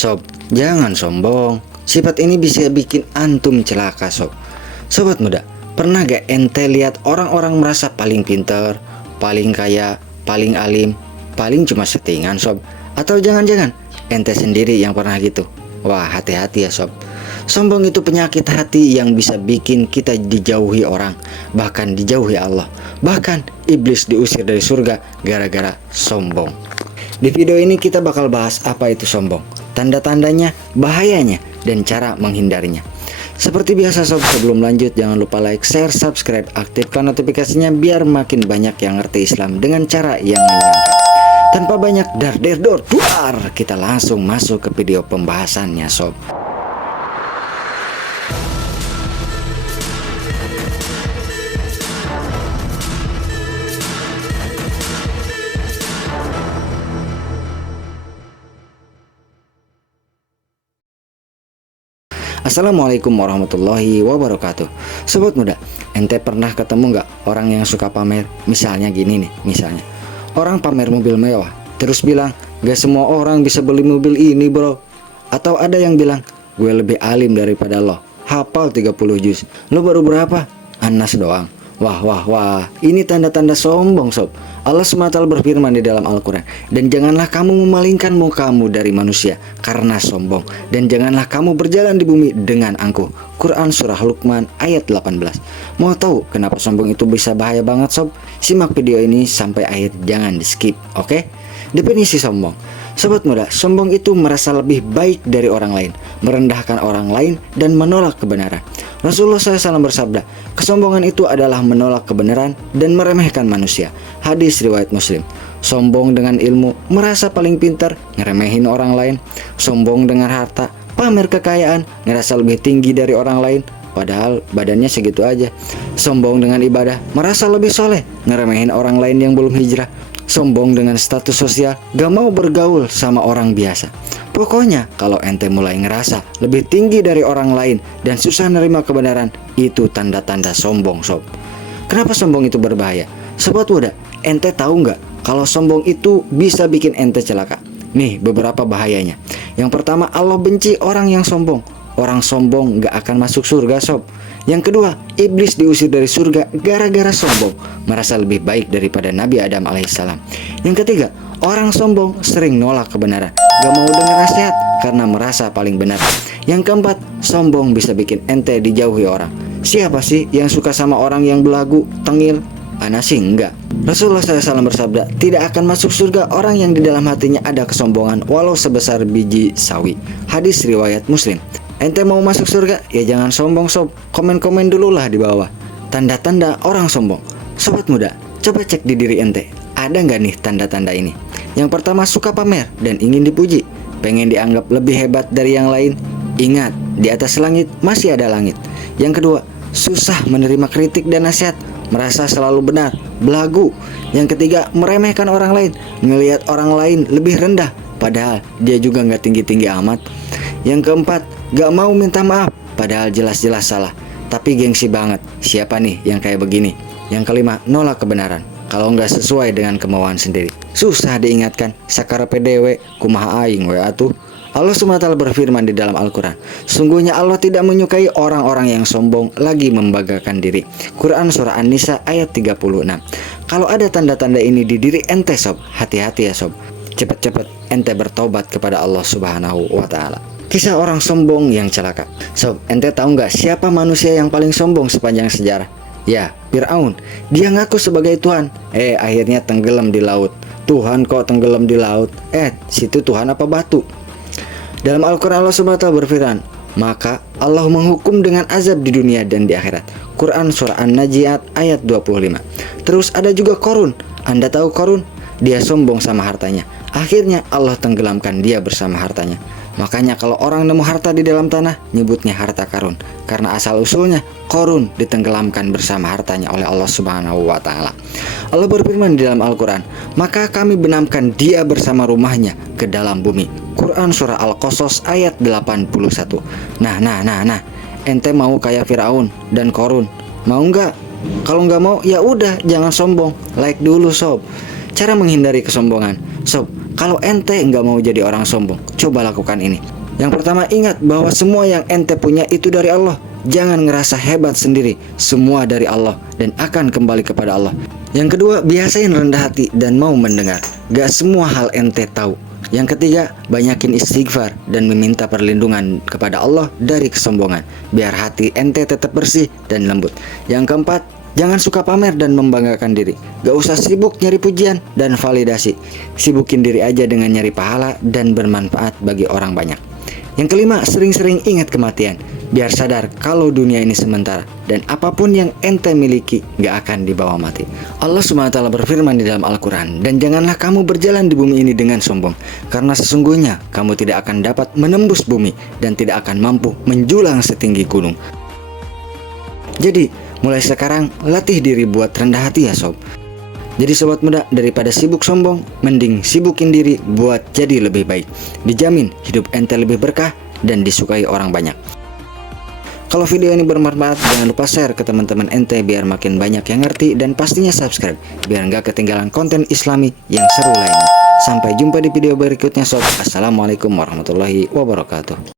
Sob, jangan sombong. Sifat ini bisa bikin antum celaka, sob. Sobat muda, pernah gak ente lihat orang-orang merasa paling pinter, paling kaya, paling alim, paling cuma settingan, sob? Atau jangan-jangan ente sendiri yang pernah gitu? Wah, hati-hati ya, sob. Sombong itu penyakit hati yang bisa bikin kita dijauhi orang, bahkan dijauhi Allah. Bahkan iblis diusir dari surga gara-gara sombong. Di video ini kita bakal bahas apa itu sombong, tanda-tandanya, bahayanya, dan cara menghindarinya. Seperti biasa sob, sebelum lanjut jangan lupa like, share, subscribe, aktifkan notifikasinya biar makin banyak yang ngerti Islam dengan cara yang menyenangkan. Tanpa banyak duar, kita langsung masuk ke video pembahasannya sob. Assalamualaikum warahmatullahi wabarakatuh. Sobat muda, ente pernah ketemu nggak orang yang suka pamer? Misalnya gini nih, misalnya orang pamer mobil mewah, terus bilang, gak semua orang bisa beli mobil ini bro. Atau ada yang bilang, gue lebih alim daripada lo, hafal 30 juz. Lo baru berapa? Anas doang. Wah, ini tanda-tanda sombong sob. Allah SWT berfirman di dalam Al-Quran, dan janganlah kamu memalingkan mukamu dari manusia karena sombong, dan janganlah kamu berjalan di bumi dengan angkuh. Quran Surah Luqman ayat 18. Mau tahu kenapa sombong itu bisa bahaya banget sob? Simak video ini sampai akhir, jangan di skip, oke? Definisi sombong. Sobat muda, sombong itu merasa lebih baik dari orang lain, merendahkan orang lain, dan menolak kebenaran. Rasulullah SAW bersabda, kesombongan itu adalah menolak kebenaran dan meremehkan manusia. Hadis riwayat Muslim. Sombong dengan ilmu, merasa paling pintar, ngeremehin orang lain. Sombong dengan harta, pamer kekayaan, ngerasa lebih tinggi dari orang lain, padahal badannya segitu aja. Sombong dengan ibadah, merasa lebih soleh, ngeremehin orang lain yang belum hijrah. Sombong dengan status sosial, gak mau bergaul sama orang biasa. Pokoknya kalau ente mulai ngerasa lebih tinggi dari orang lain dan susah nerima kebenaran, itu tanda-tanda sombong sob. Kenapa sombong itu berbahaya? Sobat muda, ente tahu nggak kalau sombong itu bisa bikin ente celaka? Nih beberapa bahayanya. Yang pertama, Allah benci orang yang sombong. Orang sombong gak akan masuk surga sob. Yang kedua, iblis diusir dari surga gara-gara sombong, merasa lebih baik daripada Nabi Adam alaihissalam. Yang ketiga, orang sombong sering nolak kebenaran, gak mau dengar nasihat karena merasa paling benar. Yang keempat, sombong bisa bikin ente dijauhi orang. Siapa sih yang suka sama orang yang belagu, tengil? Ana sih enggak. Rasulullah SAW bersabda, tidak akan masuk surga orang yang di dalam hatinya ada kesombongan walau sebesar biji sawi. Hadis riwayat Muslim. Ente mau masuk surga? Ya jangan sombong sob. Komen-komen dulu lah di bawah tanda-tanda orang sombong. Sobat muda, coba cek di diri ente, ada nggak nih tanda-tanda ini? Yang pertama, suka pamer dan ingin dipuji, pengen dianggap lebih hebat dari yang lain. Ingat, di atas langit masih ada langit. Yang kedua, susah menerima kritik dan nasihat, merasa selalu benar, belagu. Yang ketiga, meremehkan orang lain, ngelihat orang lain lebih rendah padahal dia juga nggak tinggi-tinggi amat. Yang keempat, gak mau minta maaf padahal jelas-jelas salah, tapi gengsi banget. Siapa nih yang kayak begini? Yang kelima, nolak kebenaran kalau nggak sesuai dengan kemauan sendiri. Susah diingatkan, sakara PDW, kumaha aing we atuh. Allah SWT berfirman di dalam Al-Quran, sungguhnya Allah tidak menyukai orang-orang yang sombong lagi membanggakan diri. Quran Surah An-Nisa ayat 36. Kalau ada tanda-tanda ini di diri ente sob, hati-hati ya sob. Cepet-cepet ente bertobat kepada Allah Subhanahu wa Ta'ala. Kisah orang sombong yang celaka. Sob, ente tahu nggak siapa manusia yang paling sombong sepanjang sejarah? Ya, Fir'aun. Dia ngaku sebagai Tuhan, akhirnya tenggelam di laut. Tuhan kok tenggelam di laut? Situ Tuhan apa batu? Dalam Al-Quran Allah SWT berfirman, maka Allah menghukum dengan azab di dunia dan di akhirat. Quran Surah An-Najiat ayat 25. Terus ada juga Korun. Anda tahu Korun? Dia sombong sama hartanya. Akhirnya Allah tenggelamkan dia bersama hartanya. Makanya kalau orang nemu harta di dalam tanah, nyebutnya harta karun, karena asal usulnya Korun ditenggelamkan bersama hartanya oleh Allah Subhanahu wa Ta'ala. Allah berfirman di dalam Al-Quran, maka kami benamkan dia bersama rumahnya ke dalam bumi. Quran Surah Al-Qasas ayat 81. Nah, ente mau kayak Firaun dan Korun? Mau nggak? Kalau nggak mau, ya udah jangan sombong. Like dulu sob. Cara menghindari kesombongan. Sob, Kalau ente nggak mau jadi orang sombong, coba lakukan ini. Yang pertama, ingat bahwa semua yang ente punya itu dari Allah. Jangan ngerasa hebat sendiri, semua dari Allah dan akan kembali kepada Allah. Yang kedua, biasain rendah hati dan mau mendengar. Gak semua hal ente tahu. Yang ketiga, banyakin istighfar dan meminta perlindungan kepada Allah dari kesombongan, biar hati ente tetap bersih dan lembut. Yang keempat, jangan suka pamer dan membanggakan diri. Gak usah sibuk nyari pujian dan validasi. Sibukin diri aja dengan nyari pahala dan bermanfaat bagi orang banyak. Yang kelima, sering-sering ingat kematian. Biar sadar kalau dunia ini sementara dan apapun yang ente miliki gak akan dibawa mati. Allah SWT berfirman di dalam Al-Quran, dan janganlah kamu berjalan di bumi ini dengan sombong, karena sesungguhnya kamu tidak akan dapat menembus bumi dan tidak akan mampu menjulang setinggi gunung. Jadi mulai sekarang latih diri buat rendah hati ya sob. Jadi sobat muda, daripada sibuk sombong, mending sibukin diri buat jadi lebih baik. Dijamin hidup ente lebih berkah dan disukai orang banyak. Kalau video ini bermanfaat, jangan lupa share ke teman-teman ente biar makin banyak yang ngerti, dan pastinya subscribe biar nggak ketinggalan konten islami yang seru lainnya. Sampai jumpa di video berikutnya sob. Assalamualaikum warahmatullahi wabarakatuh.